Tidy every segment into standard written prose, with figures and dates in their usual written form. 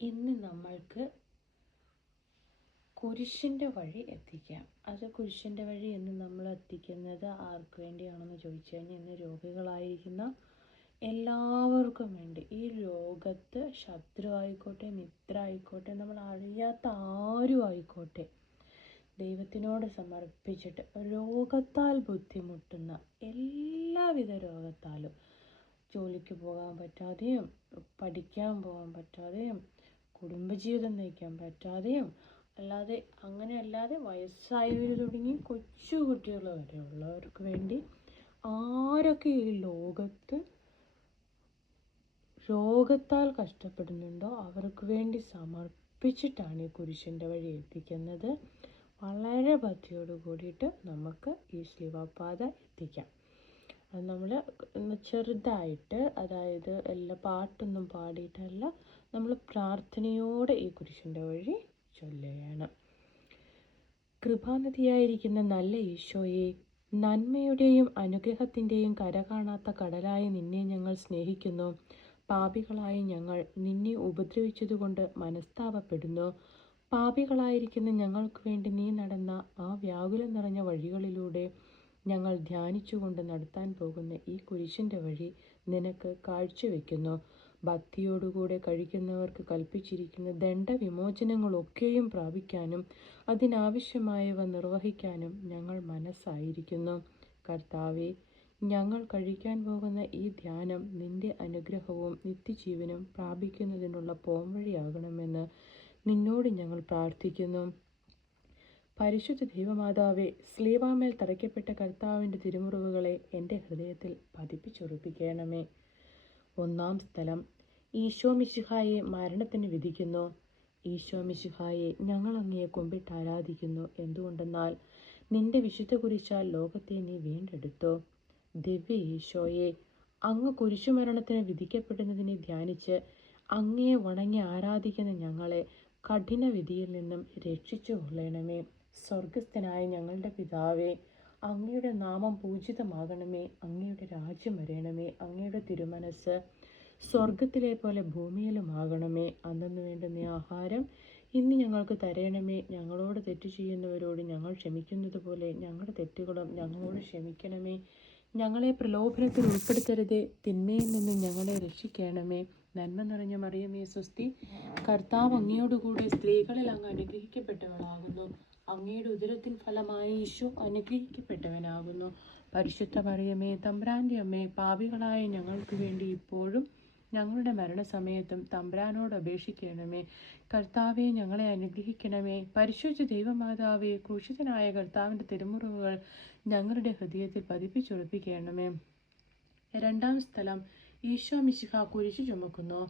ഇന്ന് നമ്മൾക്ക് കുരിശിൻ്റെ വഴി എത്തിക്കാം. അത് കുരിശിൻ്റെ വഴി എന്ന് നമ്മൾ എത്തിക്കുന്നത് ആർക്ക് വേണ്ടിയാണെന്ന് ചോദിച്ചു കഴിഞ്ഞാൽ, ഇന്ന് രോഗികളായിരിക്കുന്ന എല്ലാവർക്കും വേണ്ടി. ഈ ലോകത്ത് ശത്രു ആയിക്കോട്ടെ, മിത്ര ആയിക്കോട്ടെ, നമ്മൾ അറിയാത്ത ആരും ആയിക്കോട്ടെ, ദൈവത്തിനോട് സമർപ്പിച്ചിട്ട് രോഗത്താൽ ബുദ്ധിമുട്ടുന്ന എല്ലാവിധ രോഗത്താലും, ജോലിക്ക് പോകാൻ പറ്റാതെയും, പഠിക്കാൻ പോകാൻ പറ്റാതെയും, കുടുംബജീവിതം നയിക്കാൻ പറ്റാതെയും, അല്ലാതെ വയസ്സായവർ തുടങ്ങി കൊച്ചു കുട്ടികൾ വരെ ഉള്ളവർക്ക് വേണ്ടി ആരൊക്കെ ഈ ലോകത്ത് രോഗത്താൽ കഷ്ടപ്പെടുന്നുണ്ടോ അവർക്ക് വേണ്ടി സമർപ്പിച്ചിട്ടാണ് ഈ കുരിശിൻ്റെ വഴി എത്തിക്കുന്നത്. വളരെ ഭക്തിയോട് കൂടിയിട്ട് നമുക്ക് ഈ ശ്ലീവാപാത എത്തിക്കാം. അത് നമ്മൾ ചെറുതായിട്ട്, അതായത് എല്ലാ പാട്ടൊന്നും പാടിയിട്ടല്ല, നമ്മൾ പ്രാർത്ഥനയോടെ ഈ കുരിശിൻ്റെ വഴി ചൊല്ലുകയാണ്. കൃപാനിധിയായിരിക്കുന്ന നല്ല ഈശോയെ, നന്മയുടെയും അനുഗ്രഹത്തിൻ്റെയും കരകാണാത്ത കടലായ നിന്നെ ഞങ്ങൾ സ്നേഹിക്കുന്നു. പാപികളായ ഞങ്ങൾ നിന്നെ ഉപദ്രവിച്ചതുകൊണ്ട് മനസ്താപപ്പെടുന്നു. പാപികളായിരിക്കുന്ന ഞങ്ങൾക്ക് വേണ്ടി നീ നടന്ന ആ വ്യാകുലം നിറഞ്ഞ വഴികളിലൂടെ ഞങ്ങൾ ധ്യാനിച്ചുകൊണ്ട് നടത്താൻ പോകുന്ന ഈ കുരിശിൻ്റെ വഴി നിനക്ക് കാഴ്ചവെക്കുന്നു. ഭക്തിയോടുകൂടെ കഴിക്കുന്നവർക്ക് കൽപ്പിച്ചിരിക്കുന്ന ദണ്ഡവിമോചനങ്ങളൊക്കെയും പ്രാപിക്കാനും അതിനാവശ്യമായവ നിർവഹിക്കാനും ഞങ്ങൾ മനസ്സായിരിക്കുന്നു. കർത്താവെ, ഞങ്ങൾ കഴിക്കാൻ പോകുന്ന ഈ ധ്യാനം നിന്റെ അനുഗ്രഹവും നിത്യജീവനും പ്രാപിക്കുന്നതിനുള്ള പോംവഴിയാകണമെന്ന് നിന്നോട് ഞങ്ങൾ പ്രാർത്ഥിക്കുന്നു. പരിശുദ്ധ ദൈവമാതാവേ, സ്ലീവാമേൽ തറയ്ക്കപ്പെട്ട കർത്താവിൻ്റെ തിരുമുറിവുകളെ എൻ്റെ ഹൃദയത്തിൽ പതിപ്പിച്ചുറപ്പിക്കണമേ. 1-ാം സ്ഥലം, ഈശോ മിശിഹായെ മരണത്തിന് വിധിക്കുന്നു. ഈശോ മിശിഹായെ, ഞങ്ങൾ അങ്ങയെ കുമ്പിട്ട് ആരാധിക്കുന്നു. എന്തുകൊണ്ടെന്നാൽ നിന്റെ വിശുദ്ധ കുരിശാൽ ലോകത്തെ നീ വീണ്ടെടുത്തു. ദിവ്യ ഈശോയെ, അങ്ങ് കുരിശുമരണത്തിന് വിധിക്കപ്പെടുന്നതിനെ ധ്യാനിച്ച് അങ്ങയെ വണങ്ങി ആരാധിക്കുന്ന ഞങ്ങളെ കഠിന വിധിയിൽ നിന്നും രക്ഷിച്ചു കൊള്ളണമേ. സ്വർഗസ്ഥനായ ഞങ്ങളുടെ പിതാവേ, അങ്ങയുടെ നാമം പൂജിതമാകണമേ. അങ്ങയുടെ രാജ്യം വരണമേ. അങ്ങയുടെ തിരുമനസ് സ്വർഗത്തിലെ പോലെ ഭൂമിയിലുമാകണമേ. അന്നു വേണ്ടുന്ന ആഹാരം ഇന്ന് ഞങ്ങൾക്ക് തരണമേ. ഞങ്ങളോട് തെറ്റ് ചെയ്യുന്നവരോട് ഞങ്ങൾ ക്ഷമിക്കുന്നത് പോലെ ഞങ്ങളുടെ തെറ്റുകളും ഞങ്ങളോട് ക്ഷമിക്കണമേ. ഞങ്ങളെ പ്രലോഭനത്തിൽ ഉൾപ്പെടുത്തരുതേ, തിന്മയിൽ നിന്ന് ഞങ്ങളെ രക്ഷിക്കണമേ. നന്മ നിറഞ്ഞ മറിയമേ സ്വസ്തി, കർത്താവ് അങ്ങയോടുകൂടെ സ്ത്രീകളിൽ അങ്ങ് അനുഗ്രഹിക്കപ്പെട്ടവളാകുന്നു. അങ്ങയുടെ ഉദരത്തിൻ ഫലമായ ഈശോ അനുഗ്രഹിക്കപ്പെട്ടവനാകുന്നു. പരിശുദ്ധ മറിയമേ, തമ്പുരാൻ്റെ അമ്മേ, പാപികളായ ഞങ്ങൾക്ക് വേണ്ടി ഇപ്പോഴും ഞങ്ങളുടെ മരണസമയത്തും തമ്പുരാനോട് അപേക്ഷിക്കണമേ. കർത്താവെ, ഞങ്ങളെ അനുഗ്രഹിക്കണമേ. പരിശുദ്ധ ദൈവമാതാവേ, ക്രൂശിതനായ കർത്താവിൻ്റെ തിരുമുറിവുകൾ ഞങ്ങളുടെ ഹൃദയത്തിൽ പതിപ്പിച്ചുറപ്പിക്കണമേ. 2-ാം സ്ഥലം, ഈശോ മിശിഹ കുരിശു ചുമക്കുന്നു.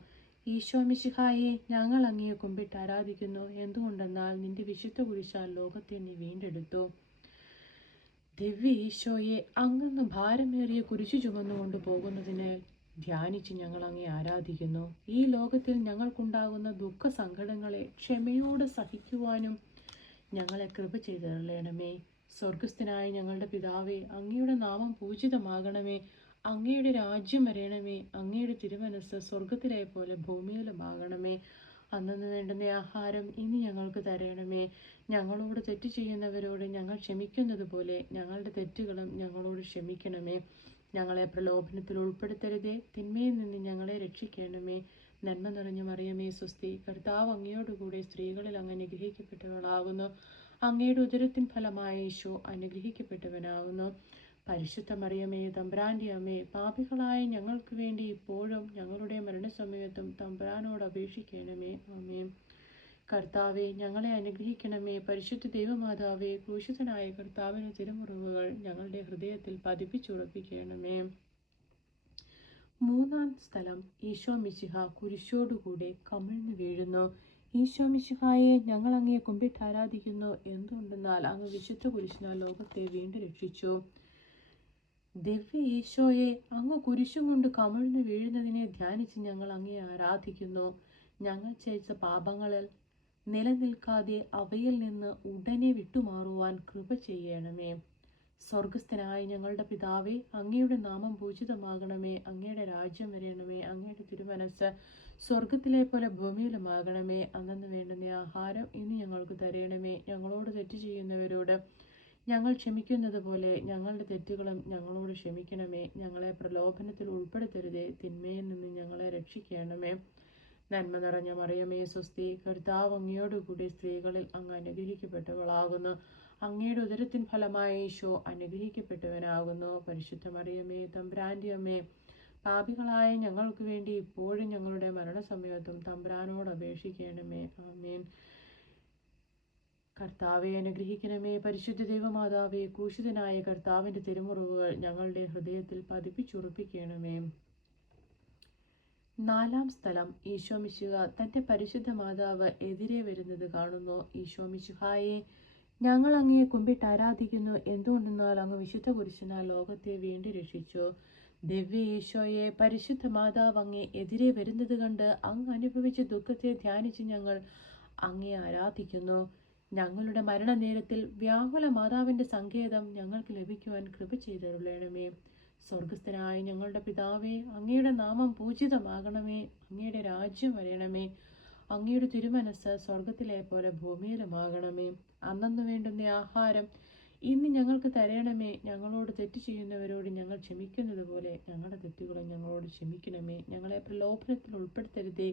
ഈശോ മിശിഹായെ, ഞങ്ങൾ അങ്ങയെ കുമ്പിട്ട് ആരാധിക്കുന്നു. എന്തുകൊണ്ടെന്നാൽ നിന്റെ വിശുദ്ധ കുരിശാൽ ലോകത്തെ നീ വീണ്ടെടുത്തു. ദിവ്യ ഈശോയെ, അങ്ങ് ഭാരമേറിയ കുരിശു ചുമന്നുകൊണ്ട് പോകുന്നതിന് ധ്യാനിച്ച് ഞങ്ങൾ അങ്ങേ ആരാധിക്കുന്നു. ഈ ലോകത്തിൽ ഞങ്ങൾക്കുണ്ടാകുന്ന ദുഃഖ സങ്കടങ്ങളെ ക്ഷമയോടെ സഹിക്കുവാനും ഞങ്ങളെ കൃപ ചെയ്തരുളണമേ. സ്വർഗസ്ഥനായ ഞങ്ങളുടെ പിതാവേ, അങ്ങയുടെ നാമം പൂജിതമാകണമേ. അങ്ങയുടെ രാജ്യം വരണമേ. അങ്ങയുടെ തിരുമനസ് സ്വർഗത്തിലെ പോലെ ഭൂമിയിലുമാകണമേ. അന്നു വേണ്ടുന്ന ആഹാരം ഇനി ഞങ്ങൾക്ക് തരണമേ. ഞങ്ങളോട് തെറ്റ് ചെയ്യുന്നവരോട് ഞങ്ങൾ ക്ഷമിക്കുന്നത് പോലെ ഞങ്ങളുടെ തെറ്റുകളും ഞങ്ങളോട് ക്ഷമിക്കണമേ. ഞങ്ങളെ പ്രലോഭനത്തിൽ ഉൾപ്പെടുത്തരുതേ, തിന്മയിൽ നിന്ന് ഞങ്ങളെ രക്ഷിക്കണമേ. നന്മ നിറഞ്ഞ മറിയമേ സ്വസ്തി, കർത്താവ് അങ്ങയോടുകൂടെ സ്ത്രീകളിൽ അങ്ങ് അനുഗ്രഹിക്കപ്പെട്ടവളാകുന്നു. അങ്ങയുടെ ഉദരത്തിൻ ഫലമായ ഈശോ അനുഗ്രഹിക്കപ്പെട്ടവനാകുന്നു. പരിശുദ്ധ മറിയമേ, തമ്പുരാൻ്റെ അമ്മേ, പാപികളായ ഞങ്ങൾക്ക് വേണ്ടി ഇപ്പോഴും ഞങ്ങളുടെ മരണസമയത്തും തമ്പുരാനോട് അപേക്ഷിക്കണമേ. ആമേൻ. കർത്താവെ, ഞങ്ങളെ അനുഗ്രഹിക്കണമേ. പരിശുദ്ധ ദൈവമാതാവേ, ക്രൂശിതനായ കർത്താവിൻ്റെ തിരുമുറിവുകൾ ഞങ്ങളുടെ ഹൃദയത്തിൽ പതിപ്പിച്ചുറപ്പിക്കണമേ. 3-ാം സ്ഥലം, ഈശോ മിശിഹ കുരിശോടുകൂടെ കമിഴ്ന്നു വീഴുന്നു. ഈശോ മിശിഹായെ, ഞങ്ങൾ അങ്ങയെ കുമ്പിട്ട് ആരാധിക്കുന്നു. എന്തുകൊണ്ടെന്നാൽ അങ്ങ് വിശുദ്ധ കുരിശിനാൽ ലോകത്തെ വീണ്ടും രക്ഷിച്ചു. ദിവ്യ ഈശോയെ, അങ്ങ് കുരിശും കൊണ്ട് കമിഴ്ന്നു വീഴുന്നതിനെ ധ്യാനിച്ച് ഞങ്ങൾ അങ്ങയെ ആരാധിക്കുന്നു. ഞങ്ങൾ ചെയ്ത പാപങ്ങളിൽ നിലനിൽക്കാതെ അവയിൽ നിന്ന് ഉടനെ വിട്ടുമാറുവാൻ കൃപ ചെയ്യണമേ. സ്വർഗസ്ഥനായ ഞങ്ങളുടെ പിതാവേ, അങ്ങയുടെ നാമം പൂജിതമാകണമേ. അങ്ങയുടെ രാജ്യം വരണമേ. അങ്ങയുടെ തിരുമനസ് സ്വർഗത്തിലെ പോലെ ഭൂമിയിലുമാകണമേ. അന്നു വേണ്ടുന്ന ആഹാരം ഇന്ന് ഞങ്ങൾക്ക് തരണമേ. ഞങ്ങളോട് തെറ്റ് ചെയ്യുന്നവരോട് ഞങ്ങൾ ക്ഷമിക്കുന്നത് പോലെ ഞങ്ങളുടെ തെറ്റുകളും ഞങ്ങളോട് ക്ഷമിക്കണമേ. ഞങ്ങളെ പ്രലോഭനത്തിൽ ഉൾപ്പെടുത്തരുതേ, തിന്മയിൽ നിന്ന് ഞങ്ങളെ രക്ഷിക്കണമേ. നന്മ നിറഞ്ഞ മറിയമേ സ്വസ്തി, കർത്താവ് അങ്ങയോടുകൂടി സ്ത്രീകളിൽ അങ്ങ് അനുഗ്രഹിക്കപ്പെട്ടവളാകുന്നു. അങ്ങയുടെ ഉദരത്തിൻ ഫലമായ ഈശോ അനുഗ്രഹിക്കപ്പെട്ടവനാകുന്നു. പരിശുദ്ധ മറിയമേ തമ്പുരാന്റെ അമ്മേ, പാപികളായ ഞങ്ങൾക്ക് വേണ്ടി ഇപ്പോഴും ഞങ്ങളുടെ മരണസമയത്തും തമ്പുരാനോട് അപേക്ഷിക്കണമേ. ആമേൻ. കർത്താവെ അനുഗ്രഹിക്കണമേ. പരിശുദ്ധ ദൈവമാതാവേ, ക്രൂശിതനായ കർത്താവിൻ്റെ തിരുമുറിവുകൾ ഞങ്ങളുടെ ഹൃദയത്തിൽ പതിപ്പിച്ചുറപ്പിക്കണമേ. 4-ാം സ്ഥലം, ഈശോമിശിഹ തൻ്റെ പരിശുദ്ധ മാതാവ് എതിരെ വരുന്നത് കാണുന്നു. ഈശോമിശിഹായെ, ഞങ്ങൾ അങ്ങയെ കുമ്പിട്ട് ആരാധിക്കുന്നു. എന്തുകൊണ്ടെന്നാൽ അങ്ങ് വിശുദ്ധ കുരിശിനാൽ ലോകത്തെ വീണ്ടും രക്ഷിച്ചു. ദിവ്യ ഈശോയെ, പരിശുദ്ധ മാതാവ് അങ്ങേ എതിരെ വരുന്നത് കണ്ട് അങ്ങ് അനുഭവിച്ച ദുഃഖത്തെ ധ്യാനിച്ച് ഞങ്ങൾ അങ്ങയെ ആരാധിക്കുന്നു. ഞങ്ങളുടെ മരണനേരത്തിൽ വ്യാകുല മാതാവിൻ്റെ സങ്കേതം ഞങ്ങൾക്ക് ലഭിക്കുവാൻ കൃപ ചെയ്തരുളണമേ. സ്വർഗസ്ഥനായ ഞങ്ങളുടെ പിതാവേ, അങ്ങയുടെ നാമം പൂജിതമാകണമേ. അങ്ങയുടെ രാജ്യം വരണമേ. അങ്ങയുടെ തിരുമനസ് സ്വർഗത്തിലെ പോലെ ഭൂമിയിലുമാകണമേ. അന്നു വേണ്ടുന്ന ആഹാരം ഇന്ന് ഞങ്ങൾക്ക് തരണമേ. ഞങ്ങളോട് തെറ്റ് ചെയ്യുന്നവരോട് ഞങ്ങൾ ക്ഷമിക്കുന്നത് പോലെ ഞങ്ങളുടെ തെറ്റുകളും ഞങ്ങളോട് ക്ഷമിക്കണമേ. ഞങ്ങളെ പ്രലോഭനത്തിൽ ഉൾപ്പെടുത്തരുതേ,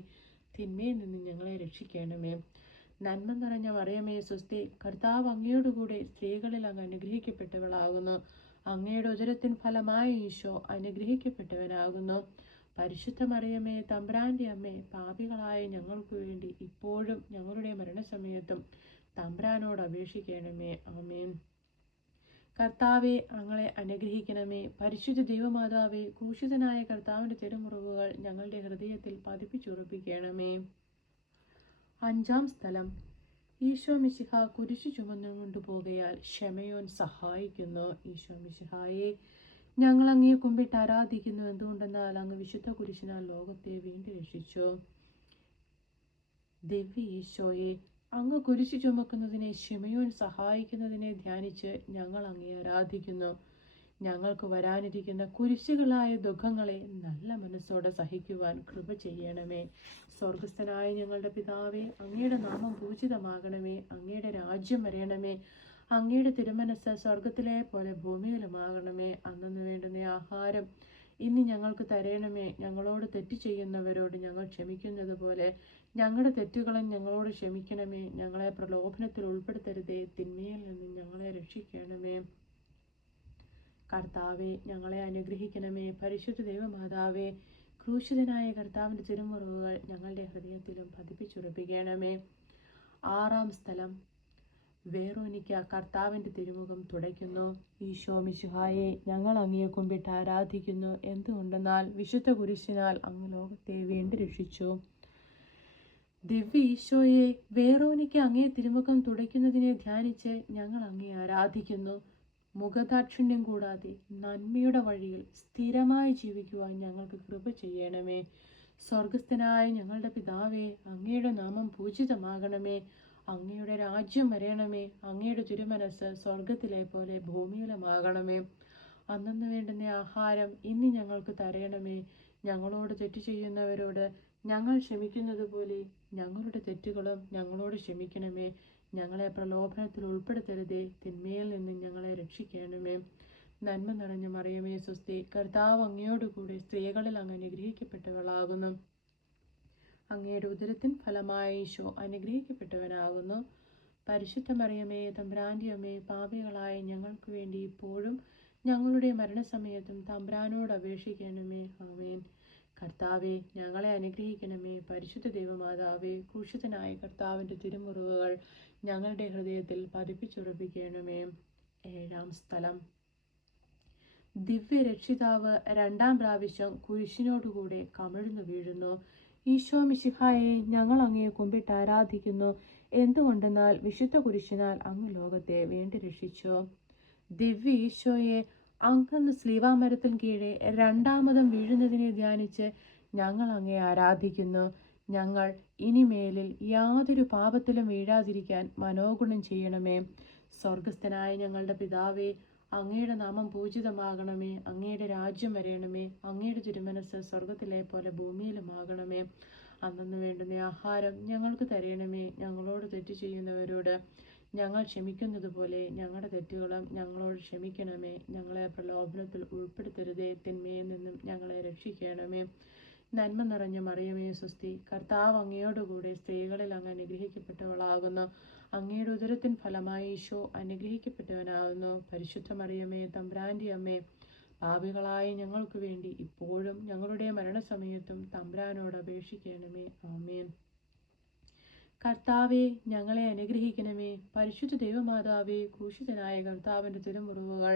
തിന്മയിൽ നിന്ന് ഞങ്ങളെ രക്ഷിക്കണമേ. നന്മ നിറഞ്ഞ മറിയമേ സ്വസ്തി, കർത്താവ് അങ്ങയോടുകൂടെ സ്ത്രീകളിൽ അങ്ങ് അനുഗ്രഹിക്കപ്പെട്ടവളാകുന്നു. അങ്ങയുടെ ഉദരത്തിൻ ഫലമായ ഈശോ അനുഗ്രഹിക്കപ്പെട്ടവനാകുന്നു. പരിശുദ്ധ മറിയമേ തമ്പുരാന്റെ അമ്മേ, പാപികളായ ഞങ്ങൾക്ക് വേണ്ടി ഇപ്പോഴും ഞങ്ങളുടെ മരണസമയത്തും തമ്പുരാനോട് അപേക്ഷിക്കണമേ. ആമേൻ. കർത്താവെ, ഞങ്ങളെ അനുഗ്രഹിക്കണമേ. പരിശുദ്ധ ദൈവമാതാവേ, ക്രൂശിതനായ കർത്താവിൻ്റെ തിരുമുറിവുകൾ ഞങ്ങളുടെ ഹൃദയത്തിൽ പതിപ്പിച്ചുറപ്പിക്കണമേ. 5-ാം സ്ഥലം, ഈശോമിശിഹ കുരിശു ചുമന്നുകൊണ്ടു പോകയാൽ ശമയോൻ സഹായിക്കുന്നു. ഈശോമിശിഹായെ, ഞങ്ങൾ അങ്ങയെ കുമ്പിട്ട് ആരാധിക്കുന്നു. എന്തുകൊണ്ടെന്നാൽ അങ്ങ് വിശുദ്ധ കുരിശിനാൽ ലോകത്തെ വീണ്ടും രക്ഷിച്ചു. ദിവ്യ ഈശോയെ, അങ്ങ് കുരിശു ചുമക്കുന്നതിനെ ശമയോൻ സഹായിക്കുന്നതിനെ ധ്യാനിച്ച് ഞങ്ങൾ അങ്ങയെ ആരാധിക്കുന്നു. ഞങ്ങൾക്ക് വരാനിരിക്കുന്ന കുരിശുകളായ ദുഃഖങ്ങളെ നല്ല മനസ്സോടെ സഹിക്കുവാൻ കൃപ ചെയ്യണമേ. സ്വർഗസ്ഥനായ ഞങ്ങളുടെ പിതാവേ, അങ്ങയുടെ നാമം പൂജിതമാകണമേ. അങ്ങയുടെ രാജ്യം വരണമേ. അങ്ങയുടെ തിരുമനസ് സ്വർഗത്തിലെ പോലെ ഭൂമിയിലുമാകണമേ. അന്നു വേണ്ടുന്ന ആഹാരം ഇന്ന് ഞങ്ങൾക്ക് തരണമേ. ഞങ്ങളോട് തെറ്റ് ചെയ്യുന്നവരോട് ഞങ്ങൾ ക്ഷമിക്കുന്നത് പോലെ ഞങ്ങളുടെ തെറ്റുകളും ഞങ്ങളോട് ക്ഷമിക്കണമേ. ഞങ്ങളെ പ്രലോഭനത്തിൽ ഉൾപ്പെടുത്തരുതേ, തിന്മയിൽ നിന്ന് ഞങ്ങളെ രക്ഷിക്കണമേ. കർത്താവെ, ഞങ്ങളെ അനുഗ്രഹിക്കണമേ. പരിശുദ്ധ ദൈവമാതാവേ, ക്രൂശിതനായ കർത്താവിൻ്റെ തിരുമുറിവുകൾ ഞങ്ങളുടെ ഹൃദയത്തിലും പതിപ്പിച്ചുറപ്പിക്കണമേ. 6-ാം സ്ഥലം, വേറോനിക്ക കർത്താവിൻ്റെ തിരുമുഖം തുടയ്ക്കുന്നു. ഈശോമിശിഹായെ, ഞങ്ങൾ അങ്ങയെ കുമ്പിട്ട് ആരാധിക്കുന്നു. എന്തുകൊണ്ടെന്നാൽ വിശുദ്ധ കുരിശിനാൽ അങ്ങ് ലോകത്തെ വീണ്ടും രക്ഷിച്ചു. ദിവ്യ ഈശോയെ, വേറോനിക്ക അങ്ങയെ തിരുമുഖം തുടയ്ക്കുന്നതിനെ ധ്യാനിച്ച് ഞങ്ങൾ അങ്ങയെ ആരാധിക്കുന്നു. മുഖദാക്ഷിണ്യം കൂടാതെ നന്മയുടെ വഴിയിൽ സ്ഥിരമായി ജീവിക്കുവാൻ ഞങ്ങൾക്ക് കൃപ ചെയ്യണമേ. സ്വർഗസ്ഥനായ ഞങ്ങളുടെ പിതാവേ, അങ്ങയുടെ നാമം പൂജിതമാകണമേ. അങ്ങയുടെ രാജ്യം വരണമേ. അങ്ങയുടെ തിരുമനസ് സ്വർഗത്തിലെ പോലെ ഭൂമിയിലുമാകണമേ. അന്നു വേണ്ടുന്ന ആഹാരം ഇന്ന് ഞങ്ങൾക്ക് തരണമേ. ഞങ്ങളോട് തെറ്റ് ചെയ്യുന്നവരോട് ഞങ്ങൾ ക്ഷമിക്കുന്നത് പോലെ ഞങ്ങളുടെ തെറ്റുകളും ഞങ്ങളോട് ക്ഷമിക്കണമേ. ഞങ്ങളെ പ്രലോഭനത്തിൽ ഉൾപ്പെടുത്തരുതേ, തിന്മയിൽ നിന്ന് ഞങ്ങളെ രക്ഷിക്കണമേ. നന്മ നിറഞ്ഞ മറിയമേ സ്വസ്തി, കർത്താവ് അങ്ങയോടുകൂടി സ്ത്രീകളിൽ അങ്ങ് അനുഗ്രഹിക്കപ്പെട്ടവളാകുന്നു. അങ്ങയുടെ ഉദരത്തിൻ ഫലമായ ഈശോ അനുഗ്രഹിക്കപ്പെട്ടവനാകുന്നു. പരിശുദ്ധ മറിയമേ തമ്പുരാന്റെ അമ്മേ, പാപികളായ ഞങ്ങൾക്ക് വേണ്ടി ഇപ്പോഴും ഞങ്ങളുടെ മരണസമയത്തും തമ്പുരാനോട് അപേക്ഷിക്കണമേ. ആമേൻ. കർത്താവെ, ഞങ്ങളെ അനുഗ്രഹിക്കണമേ. പരിശുദ്ധ ദൈവമാതാവേ, ക്രൂശിതനായ കർത്താവിൻ്റെ തിരുമുറിവുകൾ ഞങ്ങളുടെ ഹൃദയത്തിൽ പതിപ്പിച്ചുറപ്പിക്കണമേ. 7-ാം സ്ഥലം, ദിവ്യ രക്ഷിതാവ് 2-ാം പ്രാവശ്യം കുരിശിനോടുകൂടെ കമിഴ്ന്നു വീഴുന്നു. ഈശോ മിശിഹായെ, ഞങ്ങൾ അങ്ങയെ കുമ്പിട്ട് ആരാധിക്കുന്നു. എന്തുകൊണ്ടെന്നാൽ വിശുദ്ധ കുരിശിനാൽ അങ്ങ് ലോകത്തെ വീണ്ടും രക്ഷിച്ചു. ദിവ്യ ഈശോയെ, അങ്ങ് സ്ലീവാമരത്തിൻ കീഴെ 2-ാമതും വീഴുന്നതിനെ ധ്യാനിച്ച് ഞങ്ങൾ അങ്ങയെ ആരാധിക്കുന്നു. ഞങ്ങൾ ഇനിമേലിൽ യാതൊരു പാപത്തിലും വീഴാതിരിക്കാൻ മനോഗുണം ചെയ്യണമേ. സ്വർഗസ്ഥനായ ഞങ്ങളുടെ പിതാവേ, അങ്ങയുടെ നാമം പൂജിതമാകണമേ. അങ്ങയുടെ രാജ്യം വരണമേ. അങ്ങയുടെ തിരുമനസ് സ്വർഗത്തിലെ പോലെ ഭൂമിയിലുമാകണമേ. അന്നു വേണ്ടുന്ന ആഹാരം ഞങ്ങൾക്ക് തരണമേ. ഞങ്ങളോട് തെറ്റ് ചെയ്യുന്നവരോട് ഞങ്ങൾ ക്ഷമിക്കുന്നത് പോലെ ഞങ്ങളുടെ തെറ്റുകളും ഞങ്ങളോട് ക്ഷമിക്കണമേ. ഞങ്ങളെ പ്രലോഭനത്തിൽ ഉൾപ്പെടുത്തരുതേ, തിന്മയിൽ നിന്നും ഞങ്ങളെ രക്ഷിക്കണമേ. നന്മ നിറഞ്ഞ മറിയമേ സ്വസ്തി, കർത്താവ് അങ്ങയോടുകൂടെ സ്ത്രീകളിൽ അങ്ങ് അനുഗ്രഹിക്കപ്പെട്ടവളാകുന്നു. അങ്ങയുടെ ഉദരത്തിൻ ഫലമായി ഈശോ അനുഗ്രഹിക്കപ്പെട്ടവനാകുന്നു. പരിശുദ്ധ മറിയമേ തമ്പുരാന്റെ അമ്മേ, പാപികളായ ഞങ്ങൾക്ക് വേണ്ടി ഇപ്പോഴും ഞങ്ങളുടെ മരണസമയത്തും തമ്പുരാനോട് അപേക്ഷിക്കണമേ. ആമേൻ. കർത്താവെ ഞങ്ങളെ അനുഗ്രഹിക്കണമേ. പരിശുദ്ധ ദൈവമാതാവേ, ക്രൂശിതനായ കർത്താവിൻ്റെ തിരുമുറിവുകൾ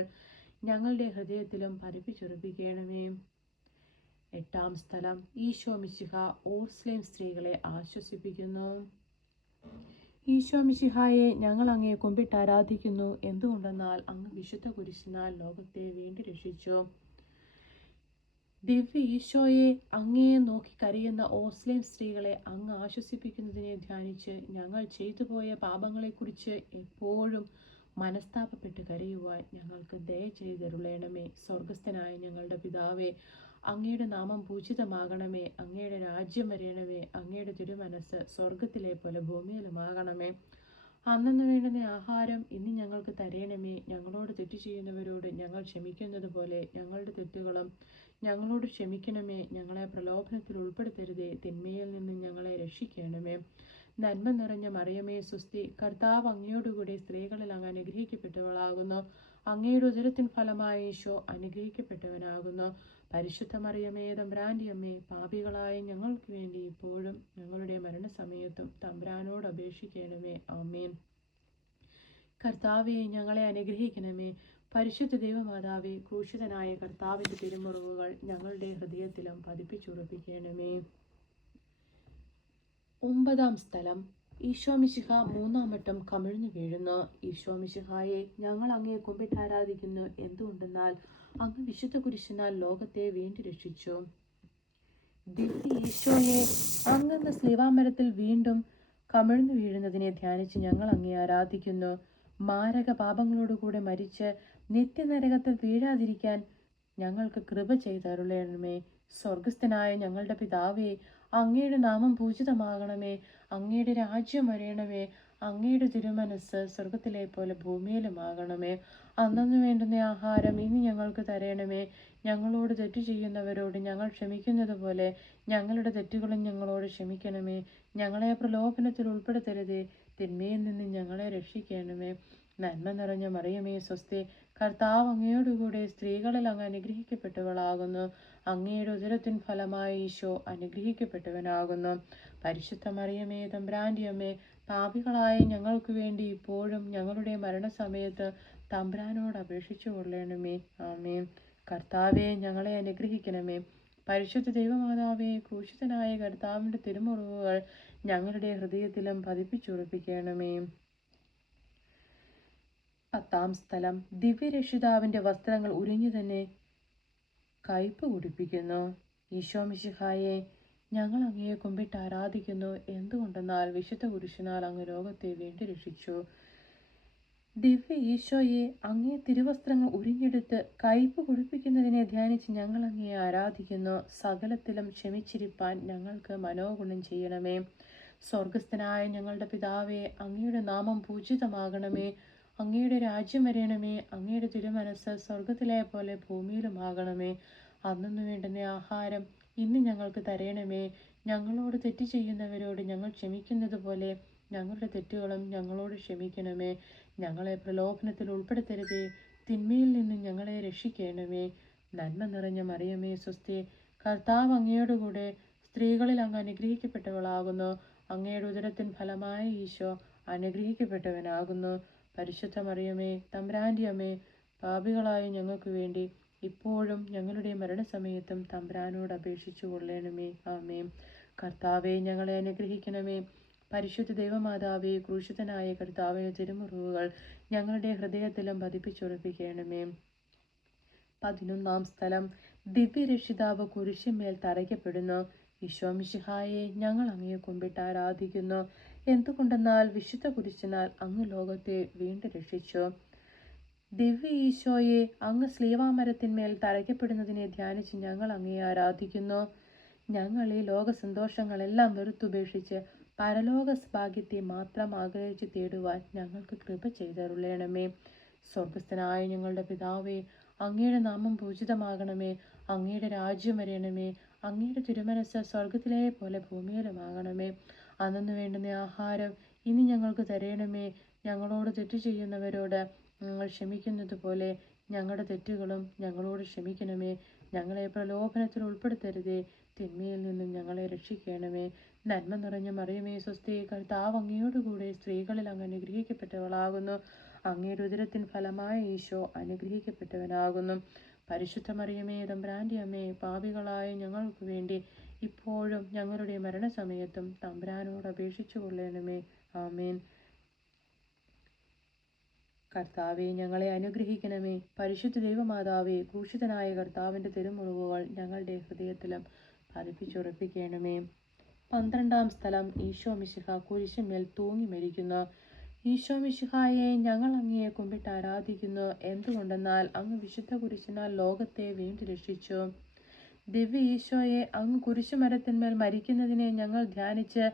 ഞങ്ങളുടെ ഹൃദയത്തിലും പതിപ്പിച്ചുറപ്പിക്കണമേ. 8-ാം സ്ഥലം, ഈശോ മിശിഹ ഓർസ്ലേം സ്ത്രീകളെ ആശ്വസിപ്പിക്കുന്നു. ഈശോ മിശിഹായെ ഞങ്ങൾ അങ്ങയെ കുമ്പിട്ട് ആരാധിക്കുന്നു. എന്തുകൊണ്ടെന്നാൽ അങ്ങ് വിശുദ്ധ കുരിശിനാൽ ലോകത്തെ വീണ്ടും രക്ഷിച്ചു. ദിവ്യ ഈശോയെ, അങ്ങയെ നോക്കി കരയുന്ന ഓർസ്ലേം സ്ത്രീകളെ അങ്ങ് ആശ്വസിപ്പിക്കുന്നതിനെ ധ്യാനിച്ച് ഞങ്ങൾ ചെയ്തുപോയ പാപങ്ങളെക്കുറിച്ച് എപ്പോഴും മനസ്താപപ്പെട്ട് കരയുവാൻ ഞങ്ങൾക്ക് ദയ ചെയ്തരുളേണമേ. സ്വർഗസ്ഥനായ ഞങ്ങളുടെ പിതാവേ, അങ്ങയുടെ നാമം പൂജിതമാകണമേ. അങ്ങയുടെ രാജ്യം വരേണമേ. അങ്ങയുടെ തിരുമനസ് സ്വർഗത്തിലെ പോലെ ഭൂമിയിലുമാകണമേ. അന്നു വേണ്ടുന്ന ആഹാരം ഇന്ന് ഞങ്ങൾക്ക് തരേണമേ. ഞങ്ങളോട് തെറ്റ് ചെയ്യുന്നവരോട് ഞങ്ങൾ ക്ഷമിക്കുന്നത് പോലെ ഞങ്ങളുടെ തെറ്റുകളും ഞങ്ങളോട് ക്ഷമിക്കണമേ. ഞങ്ങളെ പ്രലോഭനത്തിൽ ഉൾപ്പെടുത്തരുതേ, തിന്മയിൽ നിന്ന് ഞങ്ങളെ രക്ഷിക്കണമേ. നന്മ നിറഞ്ഞ മറിയമേ സ്വസ്തി, കർത്താവ് അങ്ങയോടുകൂടി സ്ത്രീകളിൽ അങ്ങ് അനുഗ്രഹിക്കപ്പെട്ടവളാകുന്നു. അങ്ങയുടെ ഉദരത്തിൻ ഫലമായി ഈശോ അനുഗ്രഹിക്കപ്പെട്ടവനാകുന്നു. പരിശുദ്ധ മറിയമേ തമ്പുരാന്റെ അമ്മേ, പാപികളായ ഞങ്ങൾക്ക് വേണ്ടി ഇപ്പോഴും ഞങ്ങളുടെ മരണസമയത്തും തമ്പുരാനോട് അപേക്ഷിക്കണമേ. ആമേൻ. കർത്താവെ ഞങ്ങളെ അനുഗ്രഹിക്കണമേ. പരിശുദ്ധ ദൈവമാതാവേ, ക്രൂശിതനായ കർത്താവിൻ്റെ തിരുമുറിവുകൾ ഞങ്ങളുടെ ഹൃദയത്തിലും പതിപ്പിച്ചുറപ്പിക്കണമേ. 9-ാം സ്ഥലം, ഈശോ മിശിഹ 3-ാം വട്ടം കമിഴ്ന്നു വീഴുന്നു. ഈശോ മിശിഹായെ ഞങ്ങൾ അങ്ങയെ കുമ്പിട്ട് ആരാധിക്കുന്നു. എന്തുകൊണ്ടെന്നാൽ അങ്ങ് വിശുദ്ധ കുരിശിനാൽ ലോകത്തെ വീണ്ടും രക്ഷിച്ചു. ദിവ്യ ഈശോയെ, അങ്ങ് സ്ലീവാമരത്തിൽ വീണ്ടും കമിഴ്ന്നു വീഴുന്നതിനെ ധ്യാനിച്ച് ഞങ്ങൾ അങ്ങയെ ആരാധിക്കുന്നു. മാരക പാപങ്ങളോടുകൂടെ മരിച്ച് നിത്യനരകത്തിൽ വീഴാതിരിക്കാൻ ഞങ്ങൾക്ക് കൃപ ചെയ്തരുളണമേ. സ്വർഗസ്ഥനായ ഞങ്ങളുടെ പിതാവേ, അങ്ങയുടെ നാമം പൂജിതമാകണമേ. അങ്ങയുടെ രാജ്യം വരേണമേ. അങ്ങയുടെ തിരുമനസ് സ്വർഗത്തിലെ പോലെ ഭൂമിയിലുമാകണമേ. അന്നു വേണ്ടുന്ന ആഹാരം ഇനി ഞങ്ങൾക്ക് തരണമേ. ഞങ്ങളോട് തെറ്റ് ചെയ്യുന്നവരോട് ഞങ്ങൾ ക്ഷമിക്കുന്നത് പോലെ ഞങ്ങളുടെ തെറ്റുകളും ഞങ്ങളോട് ക്ഷമിക്കണമേ. ഞങ്ങളെ പ്രലോഭനത്തിൽ ഉൾപ്പെടുത്തരുതേ, തിന്മയിൽ നിന്ന് ഞങ്ങളെ രക്ഷിക്കണമേ. നന്മ നിറഞ്ഞ മറിയമേ സ്വസ്തി, കർത്താവ് അങ്ങയോടുകൂടെ സ്ത്രീകളിൽ അങ്ങ് അനുഗ്രഹിക്കപ്പെട്ടവളാകുന്നു. അങ്ങയുടെ ഉദരത്തിൻ ഫലമായി ഈശോ അനുഗ്രഹിക്കപ്പെട്ടവനാകുന്നു. പരിശുദ്ധ മറിയമേ തമ്പുരാന്റെ അമ്മേ, പാപികളായ ഞങ്ങൾക്ക് വേണ്ടി ഇപ്പോഴും ഞങ്ങളുടെ മരണസമയത്ത് തമ്പുരാനോട് അപേക്ഷിച്ചു കൊള്ളണമേ. ആമേൻ. കർത്താവെ ഞങ്ങളെ അനുഗ്രഹിക്കണമേ. പരിശുദ്ധ ദൈവമാതാവേ, ക്രൂശിതനായ കർത്താവിൻ്റെ തിരുമുറിവുകൾ ഞങ്ങളുടെ ഹൃദയത്തിലും പതിപ്പിച്ചുറപ്പിക്കണമേ. 10-ാം സ്ഥലം, ദിവ്യരക്ഷിതാവിൻ്റെ വസ്ത്രങ്ങൾ ഉരിഞ്ഞു തന്നെ കയ്പ് കുടിപ്പിക്കുന്നു. ഈശോ മിശിഹായെ ഞങ്ങൾ അങ്ങയെ കുമ്പിട്ട് ആരാധിക്കുന്നു. എന്തുകൊണ്ടെന്നാൽ വിശുദ്ധ കുരിശിനാൽ അങ്ങ് ലോകത്തെ വീണ്ടും രക്ഷിച്ചു. ദിവ്യ ഈശോയെ, അങ്ങേ തിരുവസ്ത്രങ്ങൾ ഉരിഞ്ഞെടുത്ത് കയ്പ് കുടിപ്പിക്കുന്നതിനെ ധ്യാനിച്ച് ഞങ്ങൾ അങ്ങയെ ആരാധിക്കുന്നു. സകലത്തിലും ക്ഷമിച്ചിരിപ്പാൻ ഞങ്ങൾക്ക് മനോഗുണം ചെയ്യണമേ. സ്വർഗസ്ഥനായ ഞങ്ങളുടെ പിതാവേ, അങ്ങയുടെ നാമം പൂജിതമാകണമേ. അങ്ങയുടെ രാജ്യം വരേണമേ. അങ്ങയുടെ തിരുമനസ് സ്വർഗത്തിലെ പോലെ ഭൂമിയിലുമാകണമേ. അന്നു വേണ്ടുന്ന ആഹാരം ഇന്ന് ഞങ്ങൾക്ക് തരണമേ. ഞങ്ങളോട് തെറ്റ് ചെയ്യുന്നവരോട് ഞങ്ങൾ ക്ഷമിക്കുന്നത് പോലെ ഞങ്ങളുടെ തെറ്റുകളും ഞങ്ങളോട് ക്ഷമിക്കണമേ. ഞങ്ങളെ പ്രലോഭനത്തിൽ ഉൾപ്പെടുത്തരുതേ, തിന്മയിൽ നിന്ന് ഞങ്ങളെ രക്ഷിക്കണമേ. നന്മ നിറഞ്ഞ മറിയമേ സ്വസ്തി, കർത്താവ് അങ്ങയോടുകൂടെ സ്ത്രീകളിൽ അങ്ങ് അനുഗ്രഹിക്കപ്പെട്ടവളാകുന്നു. അങ്ങയുടെ ഉദരത്തിൻ ഫലമായ ഈശോ അനുഗ്രഹിക്കപ്പെട്ടവനാകുന്നു. പരിശുദ്ധ മറിയമേ തമ്പുരാന്റെ അമ്മേ, പാപികളായ ഞങ്ങൾക്ക് വേണ്ടി ഇപ്പോഴും ഞങ്ങളുടെ മരണസമയത്തും തമ്പുരാനോട് അപേക്ഷിച്ചു കൊള്ളണമേ. ആമേൻ. കർത്താവെ ഞങ്ങളെ അനുഗ്രഹിക്കണമേ. പരിശുദ്ധ ദൈവമാതാവേ, ക്രൂശിതനായ കർത്താവിൻ്റെ തിരുമുറിവുകൾ ഞങ്ങളുടെ ഹൃദയത്തിലും പതിപ്പിച്ചുറപ്പിക്കണമേ. 11-ാം സ്ഥലം, ദിവ്യരക്ഷിതാവ് കുരിശിന്മേൽ തറയ്ക്കപ്പെടുന്നു. ഈശോ മിശിഹായെ ഞങ്ങൾ അങ്ങയെ കുമ്പിട്ട് ആരാധിക്കുന്നു. എന്തുകൊണ്ടെന്നാൽ വിശുദ്ധ കുരിശിനാൽ അങ്ങ് ലോകത്തെ വീണ്ടും രക്ഷിച്ചു. ദിവ്യ ഈശോയെ, അങ്ങ് സ്ലീവാമരത്തിന്മേൽ തറയ്ക്കപ്പെടുന്നതിനെ ധ്യാനിച്ച് ഞങ്ങൾ അങ്ങയെ ആരാധിക്കുന്നു. ഞങ്ങൾ ഈ ലോക സന്തോഷങ്ങളെല്ലാം വെറുത്തുപേക്ഷിച്ച് പരലോക ഭാഗ്യത്തെ മാത്രം ആഗ്രഹിച്ച് തേടുവാൻ ഞങ്ങൾക്ക് കൃപ ചെയ്തരുളേണമേ. സ്വർഗസ്ഥനായ ഞങ്ങളുടെ പിതാവേ, അങ്ങയുടെ നാമം പൂജിതമാകണമേ. അങ്ങയുടെ രാജ്യം വരയണമേ. അങ്ങയുടെ തിരുമനസ് സ്വർഗത്തിലെ പോലെ ഭൂമിയിലുമാകണമേ. അന്നു വേണ്ടുന്ന ആഹാരം ഇനി ഞങ്ങൾക്ക് തരയണമേ. ഞങ്ങളോട് തെറ്റ് ചെയ്യുന്നവരോട് ഞങ്ങൾ ക്ഷമിക്കുന്നത് പോലെ ഞങ്ങളുടെ തെറ്റുകളും ഞങ്ങളോട് ക്ഷമിക്കണമേ. ഞങ്ങളെ പ്രലോഭനത്തിൽ ഉൾപ്പെടുത്തരുതേ, തിന്മയിൽ നിന്നും ഞങ്ങളെ രക്ഷിക്കണമേ. നന്മ നിറഞ്ഞ മറിയമേ, സ്വസ്തി, കർത്താവ് അങ്ങയോടുകൂടെ സ്ത്രീകളിൽ അങ്ങ് അനുഗ്രഹിക്കപ്പെട്ടവളാകുന്നു. അങ്ങയുടെ ഉദരത്തിൻ ഫലമായ ഈശോ അനുഗ്രഹിക്കപ്പെട്ടവനാകുന്നു. പരിശുദ്ധ മറിയമേ, തമ്പുരാന്റെ അമ്മേ, പാപികളായ ഞങ്ങൾക്ക് വേണ്ടി ഇപ്പോഴും ഞങ്ങളുടെ മരണസമയത്തും തമ്പുരാനോട് അപേക്ഷിച്ചു കൊള്ളണമേ. ആമേൻ. കർത്താവെ, ഞങ്ങളെ അനുഗ്രഹിക്കണമേ. പരിശുദ്ധ ദൈവമാതാവേ, ക്രൂശിതനായ കർത്താവിൻ്റെ തിരുമുറിവുകൾ ഞങ്ങളുടെ ഹൃദയത്തിലും പതിപ്പിച്ചുറപ്പിക്കണമേ. 12-ാം സ്ഥലം ഈശോ മിശിഹ കുരിശിന്മേൽ തൂങ്ങി മരിക്കുന്നു. ഈശോ മിശിഹായെ, ഞങ്ങൾ അങ്ങയെ കുമ്പിട്ട് ആരാധിക്കുന്നു. എന്തുകൊണ്ടെന്നാൽ അങ്ങ് വിശുദ്ധ കുരിശിനാൽ ലോകത്തെ വീണ്ടും രക്ഷിച്ചു. ദിവ്യ ഈശോയെ, അങ്ങ് കുരിശുമരത്തിന്മേൽ മരിക്കുന്നതിനെ ഞങ്ങൾ ധ്യാനിച്ച്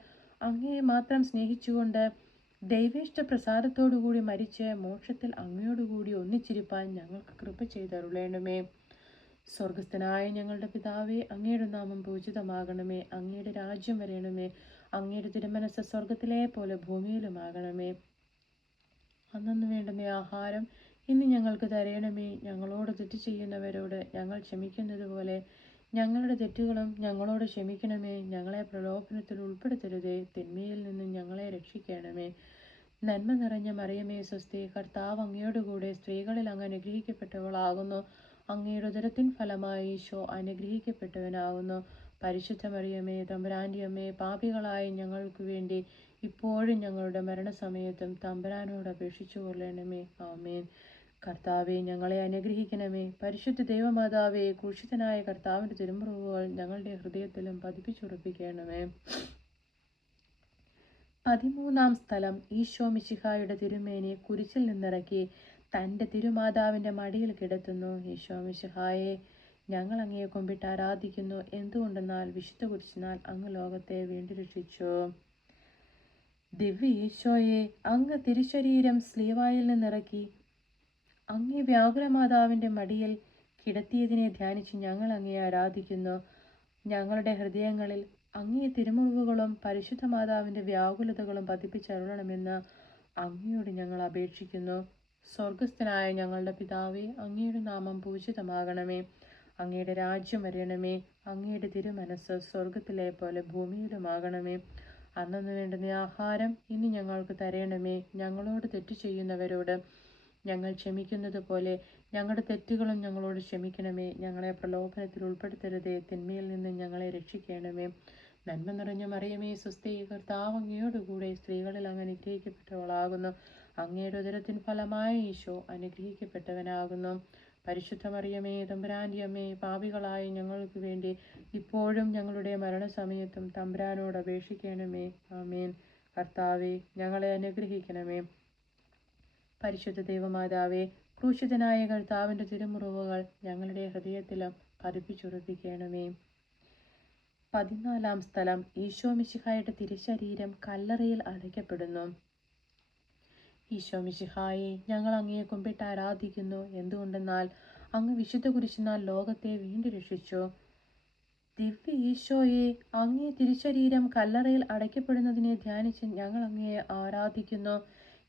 അങ്ങയെ മാത്രം സ്നേഹിച്ചുകൊണ്ട് ദൈവേഷ്ട പ്രസാദത്തോടുകൂടി മരിച്ച് മോക്ഷത്തിൽ അങ്ങയോടുകൂടി ഒന്നിച്ചിരിപ്പാൻ ഞങ്ങൾക്ക് കൃപ ചെയ്തരുളേണമേ. സ്വർഗസ്ഥനായ ഞങ്ങളുടെ പിതാവേ, അങ്ങയുടെ നാമം പൂജിതമാകണമേ. അങ്ങയുടെ രാജ്യം വരയണമേ. അങ്ങയുടെ തിരുമനസ് സ്വർഗത്തിലെ പോലെ ഭൂമിയിലുമാകണമേ. അന്നു വേണ്ടുന്ന ആഹാരം ഇനി ഞങ്ങൾക്ക് തരയണമേ. ഞങ്ങളോട് തെറ്റ് ചെയ്യുന്നവരോട് ഞങ്ങൾ ക്ഷമിക്കുന്നത് പോലെ ഞങ്ങളുടെ തെറ്റുകളും ഞങ്ങളോട് ക്ഷമിക്കണമേ. ഞങ്ങളെ പ്രലോഭനത്തിൽ ഉൾപ്പെടുത്തരുതേ, തിന്മയിൽ നിന്നും ഞങ്ങളെ രക്ഷിക്കണമേ. നന്മ നിറഞ്ഞ മറിയമേ, സ്വസ്തി, കർത്താവ് അങ്ങയോടുകൂടെ സ്ത്രീകളിൽ അങ്ങ് അനുഗ്രഹിക്കപ്പെട്ടവളാകുന്നു. അങ്ങയുടെ ഉദരത്തിൻ ഫലമായ ഈശോ അനുഗ്രഹിക്കപ്പെട്ടവനാകുന്നു. പരിശുദ്ധ മറിയമേ, തമ്പുരാന്റെ അമ്മേ, പാപികളായ ഞങ്ങൾക്ക് വേണ്ടി ഇപ്പോഴും ഞങ്ങളുടെ മരണസമയത്തും തമ്പുരാനോട് അപേക്ഷിച്ചു കൊള്ളണമേ. ആമേൻ. കർത്താവെ, ഞങ്ങളെ അനുഗ്രഹിക്കണമേ. പരിശുദ്ധ ദൈവമാതാവേ, ക്രൂശിതനായ കർത്താവിൻ്റെ തിരുമുറിവുകൾ ഞങ്ങളുടെ ഹൃദയത്തിലും പതിപ്പിച്ചുറപ്പിക്കണമേ. 13-ാം സ്ഥലം ഈശോ മിശിഹായുടെ തിരുമേനി കുരിശിൽ നിന്നിറക്കി തൻ്റെ തിരുമാതാവിൻ്റെ മടിയിൽ കിടത്തുന്നു. ഈശോ മിശിഹായെ, ഞങ്ങൾ അങ്ങയെ കുമ്പിട്ട് ആരാധിക്കുന്നു. എന്തുകൊണ്ടെന്നാൽ വിശുദ്ധ കുരിശിനാൽ അങ്ങ് ലോകത്തെ വീണ്ടും രക്ഷിച്ചു. ദിവ്യ ഈശോയെ, അങ്ങ് തിരുശരീരം സ്ലീവായിൽ നിന്നിറക്കി അങ്ങേ വ്യാകുലമാതാവിൻ്റെ മടിയിൽ കിടത്തിയതിനെ ധ്യാനിച്ച് ഞങ്ങൾ അങ്ങയെ ആരാധിക്കുന്നു. ഞങ്ങളുടെ ഹൃദയങ്ങളിൽ അങ്ങേ തിരുമുറിവുകളും പരിശുദ്ധ മാതാവിൻ്റെ വ്യാകുലതകളും പതിപ്പിച്ചരുളണമെന്ന് അങ്ങയോട് ഞങ്ങൾ അപേക്ഷിക്കുന്നു. സ്വർഗസ്ഥനായ ഞങ്ങളുടെ പിതാവേ, അങ്ങയുടെ നാമം പൂജിതമാകണമേ. അങ്ങയുടെ രാജ്യം വരണമേ. അങ്ങയുടെ തിരുമനസ് സ്വർഗത്തിലെ പോലെ ഭൂമിയിലുമാകണമേ. അന്നു വേണ്ടുന്ന ആഹാരം ഇനി ഞങ്ങൾക്ക് തരയണമേ. ഞങ്ങളോട് തെറ്റ് ചെയ്യുന്നവരോട് ഞങ്ങൾ ക്ഷമിക്കുന്നത് പോലെ ഞങ്ങളുടെ തെറ്റുകളും ഞങ്ങളോട് ക്ഷമിക്കണമേ. ഞങ്ങളെ പ്രലോഭനത്തിൽ ഉൾപ്പെടുത്തരുതേ, തിന്മയിൽ നിന്ന് ഞങ്ങളെ രക്ഷിക്കണമേ. നന്മ നിറഞ്ഞ മറിയമേ, സ്വസ്തി, കർത്താവ് അങ്ങയോടുകൂടെ സ്ത്രീകളിൽ അങ്ങ് അനുഗ്രഹിക്കപ്പെട്ടവളാകുന്നു. അങ്ങയുടെ ഉദരത്തിൻ ഫലമായ ഈശോ അനുഗ്രഹിക്കപ്പെട്ടവനാകുന്നു. പരിശുദ്ധ മറിയമേ, തമ്പുരാന്റെ അമ്മേ, പാപികളായ ഞങ്ങൾക്ക് വേണ്ടി ഇപ്പോഴും ഞങ്ങളുടെ മരണസമയത്തും തമ്പുരാനോട് അപേക്ഷിക്കണമേ. ആമേൻ. കർത്താവെ, ഞങ്ങളെ അനുഗ്രഹിക്കണമേ. പരിശുദ്ധ ദൈവമാതാവേ, ക്രൂശിതനായ കർത്താവിൻ്റെ തിരുമുറിവുകൾ ഞങ്ങളുടെ ഹൃദയത്തിലും പതിപ്പിച്ചുറപ്പിക്കണമേ. 14-ാം സ്ഥലം ഈശോ മിശിഹായുടെ തിരുശരീരം കല്ലറയിൽ അടയ്ക്കപ്പെടുന്നു. ഈശോ മിശിഹായെ, ഞങ്ങൾ അങ്ങയെ കുമ്പിട്ട് ആരാധിക്കുന്നു. എന്തുകൊണ്ടെന്നാൽ അങ്ങ് വിശുദ്ധ കുരിശിനാൽ ലോകത്തെ വീണ്ടും രക്ഷിച്ചു. ദിവ്യ ഈശോയെ, അങ്ങേ തിരുശരീരം കല്ലറയിൽ അടയ്ക്കപ്പെടുന്നതിനെ ധ്യാനിച്ച് ഞങ്ങൾ അങ്ങയെ ആരാധിക്കുന്നു.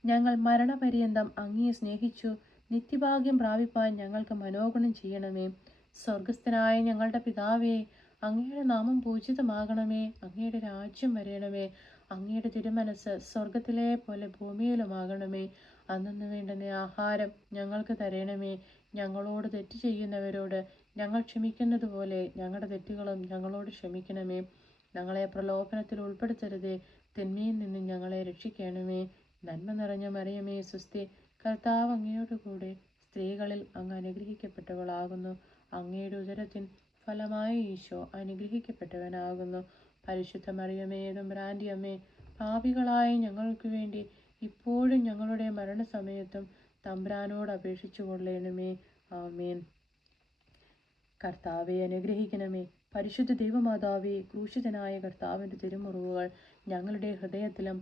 ഞങ്ങൾ മരണപര്യന്തം അങ്ങയെ സ്നേഹിച്ചു നിത്യഭാഗ്യം പ്രാപിപ്പാൻ ഞങ്ങൾക്ക് മനോഗുണം ചെയ്യണമേ. സ്വർഗസ്ഥനായ ഞങ്ങളുടെ പിതാവേ, അങ്ങയുടെ നാമം പൂജിതമാകണമേ. അങ്ങയുടെ രാജ്യം വരയണമേ. അങ്ങയുടെ തിരുമനസ് സ്വർഗത്തിലെ പോലെ ഭൂമിയിലുമാകണമേ. അന്നു വേണ്ടുന്ന ആഹാരം ഞങ്ങൾക്ക് തരയണമേ. ഞങ്ങളോട് തെറ്റ് ചെയ്യുന്നവരോട് ഞങ്ങൾ ക്ഷമിക്കുന്നത് പോലെ ഞങ്ങളുടെ തെറ്റുകളും ഞങ്ങളോട് ക്ഷമിക്കണമേ. ഞങ്ങളെ പ്രലോഭനത്തിൽ ഉൾപ്പെടുത്തരുതേ, തിന്മയിൽ നിന്നും ഞങ്ങളെ രക്ഷിക്കണമേ. നന്മ നിറഞ്ഞ മറിയമേ, സ്വസ്തി, കർത്താവ് അങ്ങയോടുകൂടെ സ്ത്രീകളിൽ അങ്ങ് അനുഗ്രഹിക്കപ്പെട്ടവളാകുന്നു. അങ്ങയുടെ ഉദരത്തിൻ ഫലമായ ഈശോ അനുഗ്രഹിക്കപ്പെട്ടവനാകുന്നു. പരിശുദ്ധ മറിയമേ, തമ്പുരാന്റെ അമ്മേ, പാപികളായ ഞങ്ങൾക്ക് വേണ്ടി ഇപ്പോഴും ഞങ്ങളുടെ മരണസമയത്തും തമ്പുരാനോട് അപേക്ഷിച്ചു കൊള്ളണമേ. ആമേൻ. കർത്താവെ, അനുഗ്രഹിക്കണമേ. പരിശുദ്ധ ദൈവമാതാവേ, ക്രൂശിതനായ കർത്താവിൻ്റെ തിരുമുറിവുകൾ ഞങ്ങളുടെ ഹൃദയത്തിലും